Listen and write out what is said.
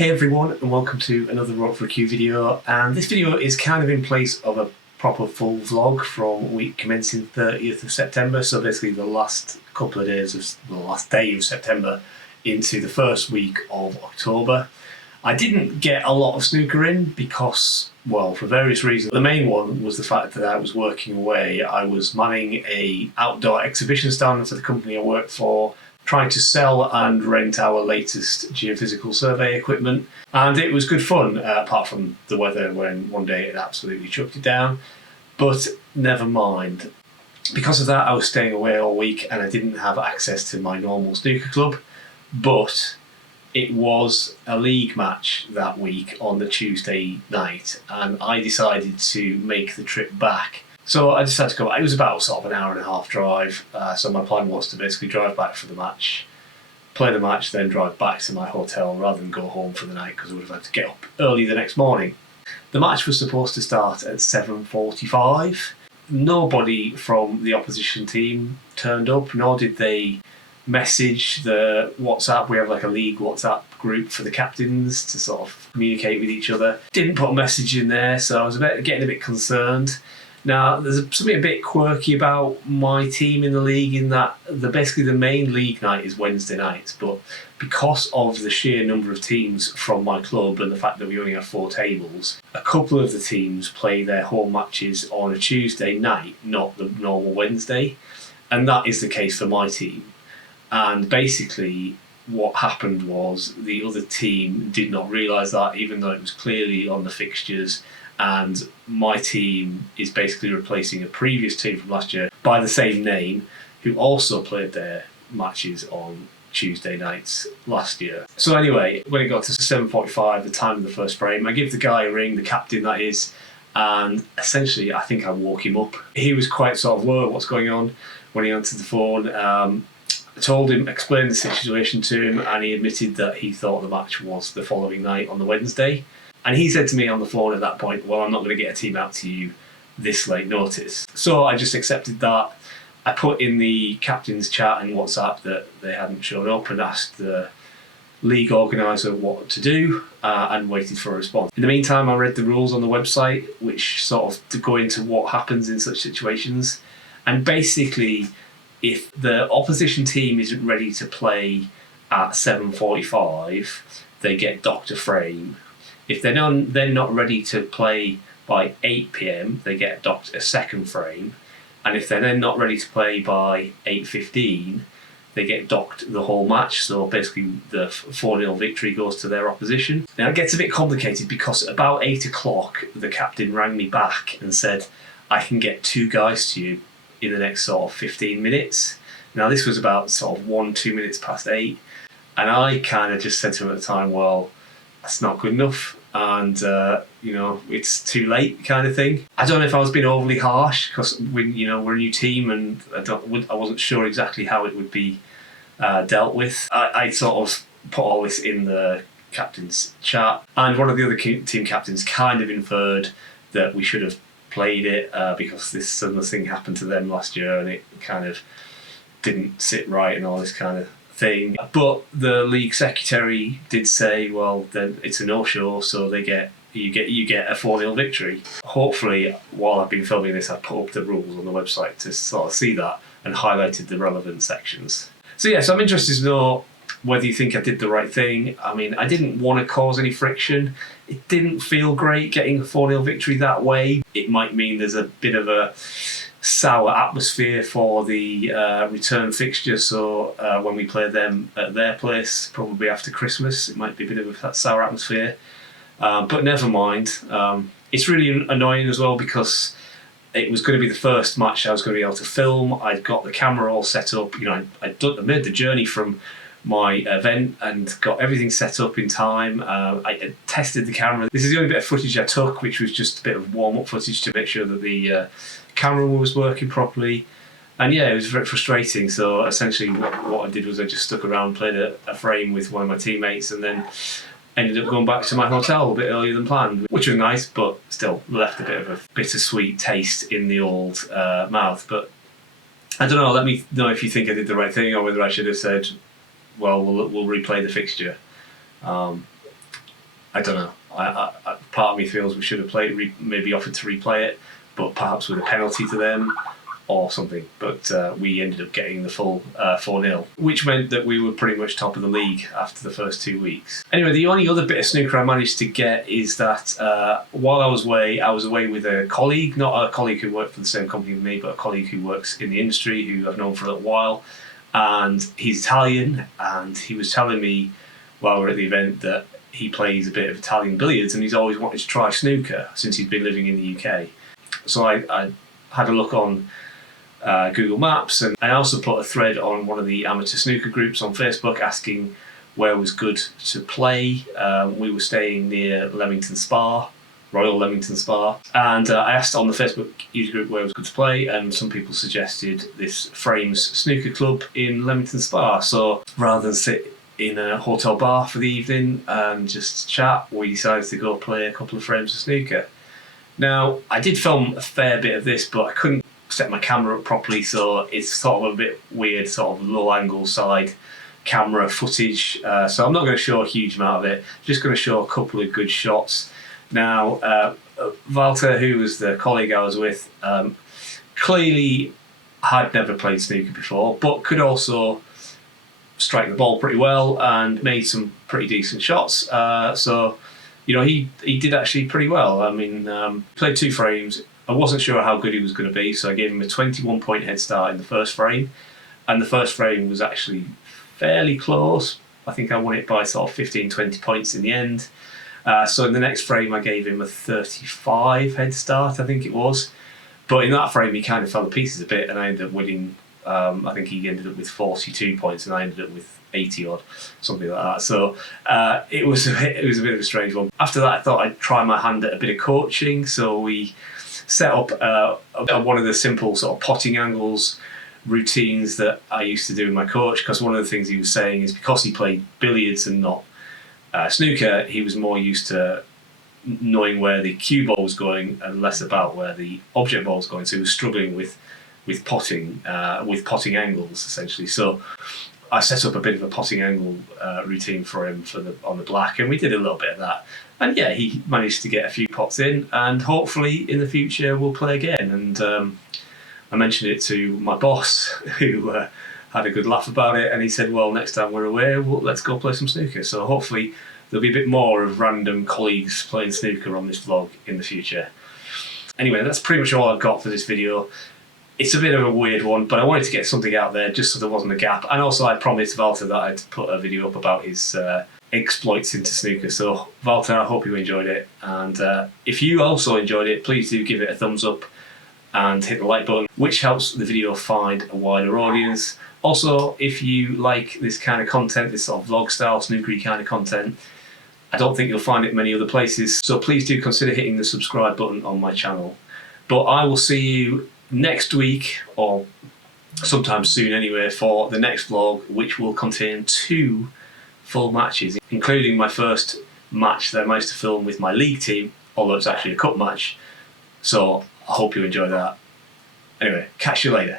Hey everyone, and welcome to another Rock for a Q video, and this video is kind of in place of a proper full vlog from week commencing 30th of September, so basically the last couple of days of the last day of September into the first week of October. I didn't get a lot of snooker in because, well, for various reasons. The main one was the fact that I was working away. I was manning a outdoor exhibition stand for the company I work for, trying to sell and rent our latest geophysical survey equipment, and it was good fun, apart from the weather when one day it absolutely chucked it down. But never mind. Because of that, I was staying away all week and I didn't have access to my normal snooker club, but it was a league match that week on the Tuesday night, and I decided to make the trip back. So I decided to go. It was about sort of an hour and a half drive, so my plan was to basically drive back for the match, play the match, then drive back to my hotel rather than go home for the night because I would have had to get up early the next morning. The match was supposed to start at 7:45. Nobody from the opposition team turned up, nor did they message the WhatsApp. We have like a league WhatsApp group for the captains to sort of communicate with each other. Didn't put a message in there, so I was getting a bit concerned. Now, there's something a bit quirky about my team in the league in that basically the main league night is Wednesday nights, but because of the sheer number of teams from my club and the fact that we only have 4 tables, a couple of the teams play their home matches on a Tuesday night, not the normal Wednesday, and that is the case for my team. And basically what happened was the other team did not realise that, even though it was clearly on the fixtures, and my team is basically replacing a previous team from last year by the same name who also played their matches on Tuesday nights last year. So anyway, when it got to 7:45, the time of the first frame, I give the guy a ring, the captain that is, and essentially I think I woke him up. He was quite sort of, whoa, what's going on, when he answered the phone. I told him, explained the situation to him, and he admitted that he thought the match was the following night on the Wednesday. And he said to me on the phone at that point, well, I'm not going to get a team out to you this late notice. So I just accepted that. I put in the captain's chat and WhatsApp that they hadn't shown up and asked the league organiser what to do, and waited for a response. In the meantime, I read the rules on the website, which sort of to go into what happens in such situations. And basically, if the opposition team isn't ready to play at 7:45, they get docked a frame. If they're not ready to play by 8 PM, they get docked a second frame. And if they're then not ready to play by 8:15, they get docked the whole match. So basically the 4-0 victory goes to their opposition. Now it gets a bit complicated because about 8 o'clock, the captain rang me back and said, I can get 2 guys to you in the next sort of 15 minutes. Now this was about sort of 2 minutes past 8. And I kind of just said to him at the time, well, that's not good enough, and it's too late, kind of thing. I don't know if I was being overly harsh because we're a new team and I wasn't sure exactly how it would be dealt with. I sort of put all this in the captain's chat, and one of the other team captains kind of inferred that we should have played it because this similar thing happened to them last year and it kind of didn't sit right and all this kind of thing. But the league secretary did say, well, then it's a no-show, so you get a 4-0 victory. Hopefully, while I've been filming this, I've put up the rules on the website to sort of see that and highlighted the relevant sections. So yeah, so I'm interested to know whether you think I did the right thing. I mean, I didn't want to cause any friction. It didn't feel great getting a 4-0 victory that way. It might mean there's a bit of a sour atmosphere for the return fixture, so when we play them at their place, probably after Christmas, it might be a bit of a sour atmosphere. But never mind. It's really annoying as well because it was going to be the first match I was going to be able to film. I'd got the camera all set up. I made the journey from my event and got everything set up in time. I tested the camera. This is the only bit of footage I took, which was just a bit of warm-up footage to make sure that the camera was working properly. And yeah, it was very frustrating. So essentially what I did was I just stuck around, played a frame with one of my teammates, and then ended up going back to my hotel a bit earlier than planned, which was nice, but still left a bit of a bittersweet taste in the old mouth. But I don't know, let me know if you think I did the right thing or whether I should have said, well, we'll replay the fixture. I don't know. Part of me feels we should have maybe offered to replay it, but perhaps with a penalty to them or something. But we ended up getting the full 4-0, which meant that we were pretty much top of the league after the first 2 weeks. Anyway, the only other bit of snooker I managed to get is that while I was away with a colleague, not a colleague who worked for the same company with me, but a colleague who works in the industry, who I've known for a little while. And he's Italian, and he was telling me while we were at the event that he plays a bit of Italian billiards, and he's always wanted to try snooker since he's been living in the UK. So I had a look on Google Maps, and I also put a thread on one of the amateur snooker groups on Facebook asking where was good to play. We were staying near Leamington Spa, Royal Leamington Spa, and I asked on the Facebook user group where it was good to play, and some people suggested this Frames snooker club in Leamington Spa. So rather than sit in a hotel bar for the evening and just chat, we decided to go play a couple of frames of snooker. Now, I did film a fair bit of this, but I couldn't set my camera up properly, so it's sort of a bit weird, sort of low angle side camera footage. So I'm not going to show a huge amount of it, just going to show a couple of good shots. Now, Walter, who was the colleague I was with, clearly had never played snooker before, but could also strike the ball pretty well and made some pretty decent shots. So, you know, he did actually pretty well. I mean, played 2 frames. I wasn't sure how good he was going to be, so I gave him a 21-point head start in the first frame, and the first frame was actually fairly close. I think I won it by sort of 15-20 points in the end. So in the next frame I gave him a 35 head start, I think it was. But in that frame he kind of fell to pieces a bit, and I ended up winning. I think he ended up with 42 points and I ended up with 80 odd, something like that. So it was a bit of a strange one. After that I thought I'd try my hand at a bit of coaching, so we set up one of the simple sort of potting angles routines that I used to do with my coach, because one of the things he was saying is because he played billiards and not snooker, he was more used to knowing where the cue ball was going and less about where the object ball was going, so he was struggling with potting angles essentially. So I set up a bit of a potting angle routine for him on the black, and we did a little bit of that. And yeah, he managed to get a few pots in, and hopefully in the future we'll play again. And I mentioned it to my boss, who had a good laugh about it, and he said, well, next time we're away, let's go play some snooker. So hopefully there'll be a bit more of random colleagues playing snooker on this vlog in the future. Anyway, that's pretty much all I've got for this video. It's a bit of a weird one, but I wanted to get something out there just so there wasn't a gap. And also I promised Walter that I'd put a video up about his exploits into snooker. So Walter, I hope you enjoyed it. And if you also enjoyed it, please do give it a thumbs up and hit the like button, which helps the video find a wider audience. Also, if you like this kind of content, this sort of vlog style, snookery kind of content, I don't think you'll find it many other places. So please do consider hitting the subscribe button on my channel. But I will see you next week, or sometime soon anyway, for the next vlog, which will contain 2 full matches, including my first match that I managed to film with my league team, although it's actually a cup match. So I hope you enjoy that. Anyway, catch you later.